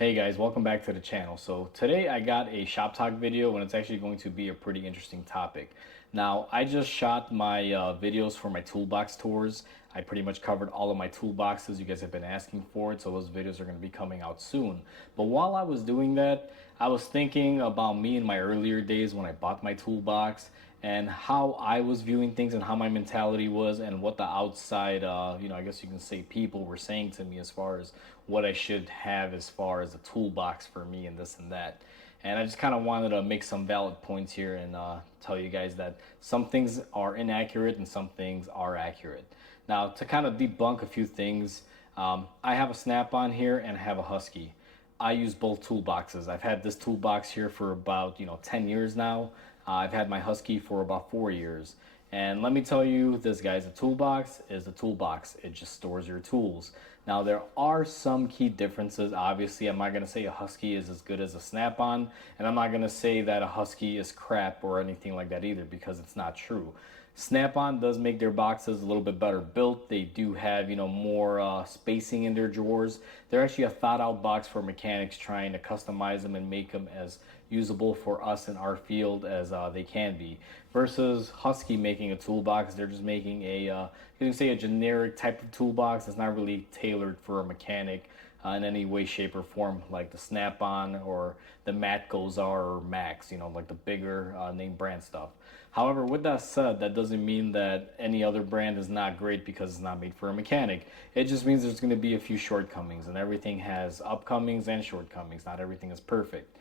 Hey guys, welcome back to the channel. So today I got a shop talk video and it's actually going to be a pretty interesting topic. Now I just shot my videos for my toolbox tours. I pretty much covered all of my toolboxes. You guys have been asking for it, so those videos are going to be coming out soon. But while I was doing that, I was thinking about me in my earlier days when I bought my toolbox and how I was viewing things and how my mentality was and what the outside, I guess you can say people were saying to me as far as what I should have as far as a toolbox for me and this and that. And I just kind of wanted to make some valid points here and tell you guys that some things are inaccurate and some things are accurate. Now, to kind of debunk a few things, I have a SnapOn here and I have a Husky. I use both toolboxes. I've had this toolbox here for about 10 years now. I've had my Husky for about 4 years. And let me tell you this, guys, a toolbox is a toolbox. It just stores your tools. Now, there are some key differences. Obviously, I'm not going to say a Husky is as good as a Snap-on, and I'm not going to say that a Husky is crap or anything like that either, because it's not true. Snap-on does make their boxes a little bit better built. They do have, more spacing in their drawers. They're actually a thought out box for mechanics trying to customize them and make them as usable for us in our field as they can be. Versus Husky making a toolbox, they're just making you can say a generic type of toolbox that's not really tailored for a mechanic in any way, shape, or form, like the Snap-on or the Matcos are or Max, like the bigger name brand stuff. However, with that said, that doesn't mean that any other brand is not great because it's not made for a mechanic. It just means there's going to be a few shortcomings, and everything has upcomings and shortcomings. Not everything is perfect.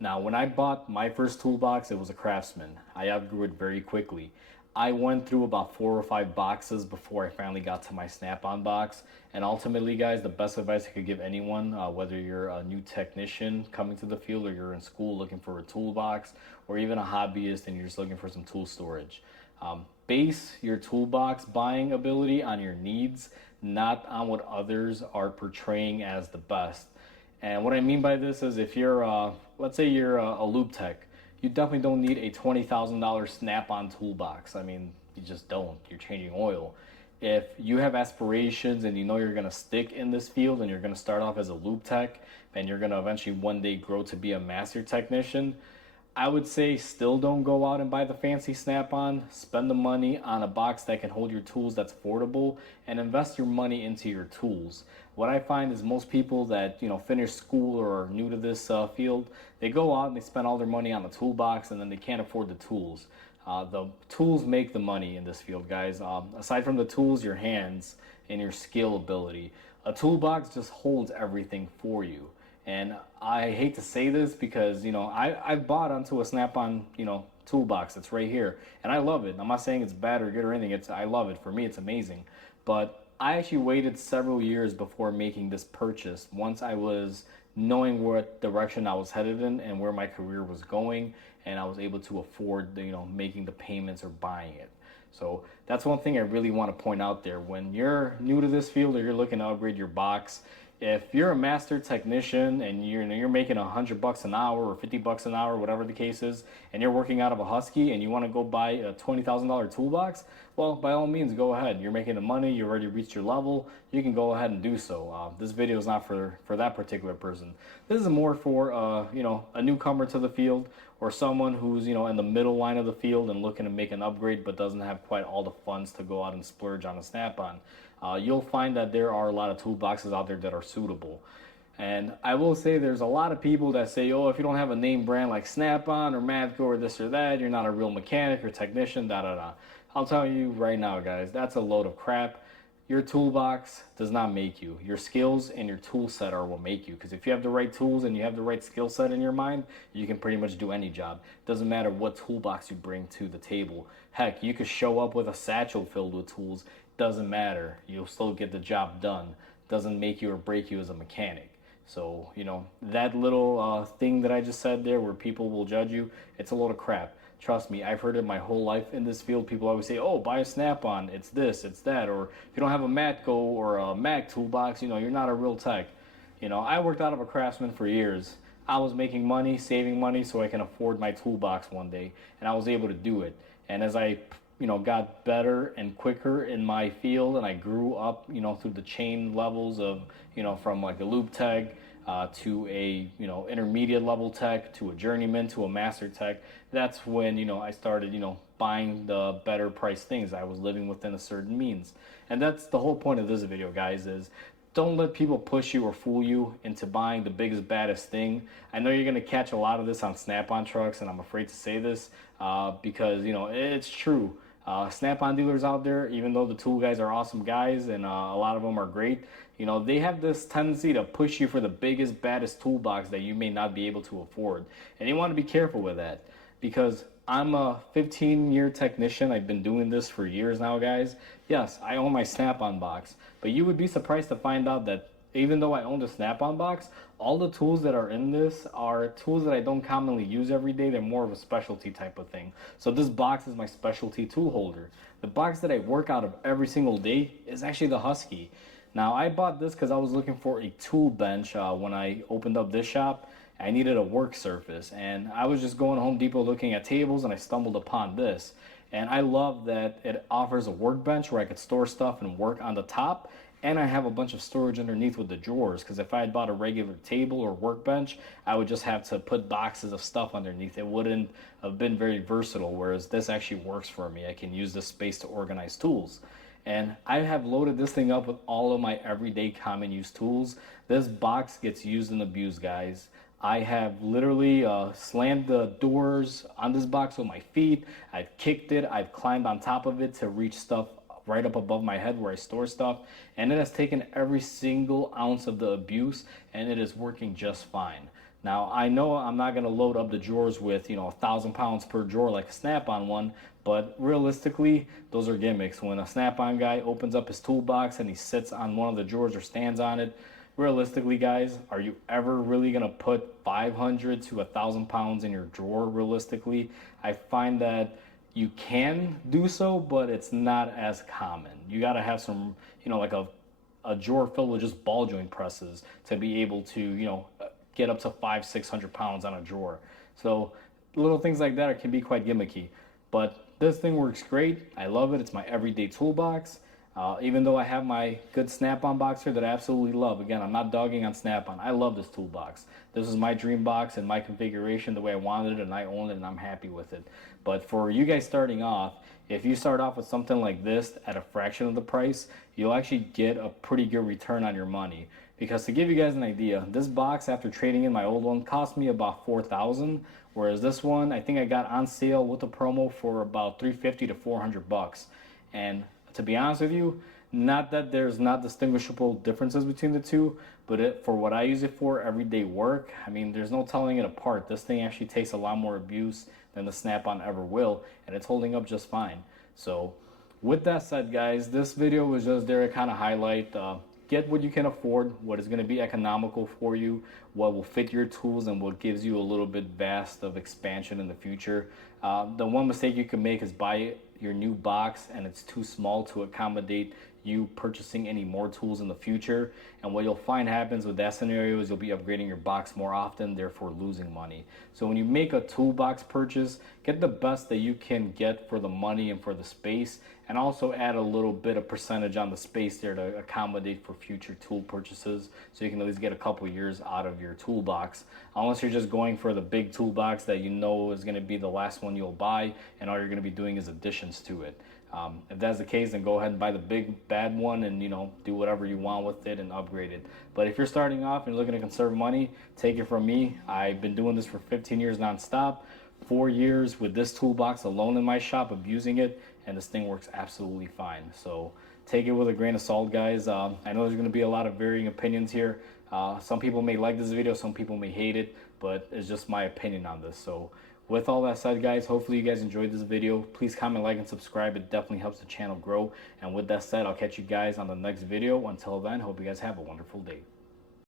Now, when I bought my first toolbox, it was a Craftsman. I outgrew it very quickly. I went through about 4 or 5 boxes before I finally got to my Snap-on box. And ultimately, guys, the best advice I could give anyone, whether you're a new technician coming to the field or you're in school looking for a toolbox or even a hobbyist and you're just looking for some tool storage, base your toolbox buying ability on your needs, not on what others are portraying as the best. And what I mean by this is if you're, let's say you're a lube tech, you definitely don't need a $20,000 Snap-on toolbox. I mean, you just don't. You're changing oil. If you have aspirations and you know you're going to stick in this field and you're going to start off as a lube tech and you're going to eventually one day grow to be a master technician, I would say still don't go out and buy the fancy Snap-on. Spend the money on a box that can hold your tools that's affordable and invest your money into your tools. What I find is most people that finish school or are new to this field, they go out and they spend all their money on the toolbox and then they can't afford the tools. The tools make the money in this field, guys. Aside from the tools, your hands and your skill ability. A toolbox just holds everything for you. And I hate to say this because, I bought onto a Snap-on, toolbox. It's right here. And I love it. I'm not saying it's bad or good or anything. I love it. For me, it's amazing. But I actually waited several years before making this purchase. Once I was knowing what direction I was headed in and where my career was going, and I was able to afford, making the payments or buying it. So that's one thing I really want to point out there. When you're new to this field or you're looking to upgrade your box, if you're a master technician and you're making $100 an hour or $50 an hour, whatever the case is, and you're working out of a Husky and you want to go buy a $20,000 toolbox, well, by all means, go ahead. You're making the money. You already reached your level. You can go ahead and do so. This video is not for that particular person. This is more for a newcomer to the field or someone who's in the middle line of the field and looking to make an upgrade but doesn't have quite all the funds to go out and splurge on a Snap-on. You'll find that there are a lot of toolboxes out there that are suitable. And I will say there's a lot of people that say, oh, if you don't have a name brand like Snap-on or Matco or this or that, you're not a real mechanic or technician, da da da. I'll tell you right now, guys, that's a load of crap. Your toolbox does not make you. Your skills and your tool set are what make you. Because if you have the right tools and you have the right skill set in your mind, you can pretty much do any job. Doesn't matter what toolbox you bring to the table. Heck, you could show up with a satchel filled with tools. Doesn't matter. You'll still get the job done. Doesn't make you or break you as a mechanic. So, that little thing that I just said there where people will judge you, it's a load of crap. Trust me, I've heard it my whole life in this field. People always say, oh, buy a Snap-on, it's this, it's that. Or if you don't have a Matco or a Mac toolbox, you're not a real tech. I worked out of a Craftsman for years. I was making money, saving money so I can afford my toolbox one day. And I was able to do it. And as I got better and quicker in my field and I grew up, through the chain levels of, from like a lube tech, to a intermediate level tech, to a journeyman, to a master tech. That's when I started buying the better priced things. I was living within a certain means, and that's the whole point of this video, guys. Is don't let people push you or fool you into buying the biggest, baddest thing. I know you're going to catch a lot of this on Snap-on trucks, and I'm afraid to say this because, it's true. Snap-on dealers out there, even though the tool guys are awesome guys and a lot of them are great, they have this tendency to push you for the biggest, baddest toolbox that you may not be able to afford. And you want to be careful with that because I'm a 15-year technician. I've been doing this for years now, guys. Yes, I own my Snap-on box, but you would be surprised to find out that even though I own the Snap-on box, all the tools that are in this are tools that I don't commonly use every day. They're more of a specialty type of thing. So this box is my specialty tool holder. The box that I work out of every single day is actually the Husky. Now, I bought this because I was looking for a tool bench when I opened up this shop. I needed a work surface, and I was just going to Home Depot looking at tables, and I stumbled upon this. And I love that it offers a workbench where I could store stuff and work on the top, and I have a bunch of storage underneath with the drawers, because if I had bought a regular table or workbench, I would just have to put boxes of stuff underneath. It wouldn't have been very versatile, whereas this actually works for me. I can use this space to organize tools. And I have loaded this thing up with all of my everyday common use tools. This box gets used and abused, guys. I have literally slammed the doors on this box with my feet. I've kicked it. I've climbed on top of it to reach stuff right up above my head where I store stuff. And it has taken every single ounce of the abuse, and it is working just fine. Now, I know I'm not going to load up the drawers with, 1,000 pounds per drawer like a Snap-on one, but realistically, those are gimmicks. When a Snap-on guy opens up his toolbox and he sits on one of the drawers or stands on it, realistically, guys, are you ever really going to put 500 to 1,000 pounds in your drawer realistically? I find that you can do so, but it's not as common. You got to have some, like a drawer filled with just ball joint presses to be able to, get up to 500-600 pounds on a drawer. So little things like that can be quite gimmicky. But this thing works great. I love it. It's my everyday toolbox. Even though I have my good Snap-on box here that I absolutely love. Again, I'm not dogging on Snap-on. I love this toolbox. This is my dream box and my configuration the way I wanted it, and I own it and I'm happy with it. But for you guys starting off, if you start off with something like this at a fraction of the price, you'll actually get a pretty good return on your money. Because to give you guys an idea, this box after trading in my old one cost me about $4,000, whereas this one I think I got on sale with a promo for about $350 to $400. And to be honest with you, not that there's not distinguishable differences between the two, but for what I use it for, everyday work, I mean, there's no telling it apart. This thing actually takes a lot more abuse than the Snap-on ever will, and it's holding up just fine. So with that said, guys, this video was just there to kind of highlight get what you can afford, what is going to be economical for you, what will fit your tools, and what gives you a little bit vast of expansion in the future. The one mistake you can make is buy your new box and it's too small to accommodate you purchasing any more tools in the future. And what you'll find happens with that scenario is you'll be upgrading your box more often, therefore losing money. So when you make a toolbox purchase, get the best that you can get for the money and for the space, and also add a little bit of percentage on the space there to accommodate for future tool purchases, so you can at least get a couple years out of your toolbox, unless you're just going for the big toolbox that you know is going to be the last one you'll buy and all you're going to be doing is additions to it. If that's the case, then go ahead and buy the big bad one and do whatever you want with it and upgrade it. But if you're starting off and you're looking to conserve money, take it from me. I've been doing this for 15 years nonstop, 4 years with this toolbox alone in my shop, abusing it, and this thing works absolutely fine. So take it with a grain of salt, guys. I know there's going to be a lot of varying opinions here. Some people may like this video, some people may hate it, but it's just my opinion on this. So with all that said, guys, hopefully you guys enjoyed this video. Please comment, like, and subscribe. It definitely helps the channel grow. And with that said, I'll catch you guys on the next video. Until then, hope you guys have a wonderful day.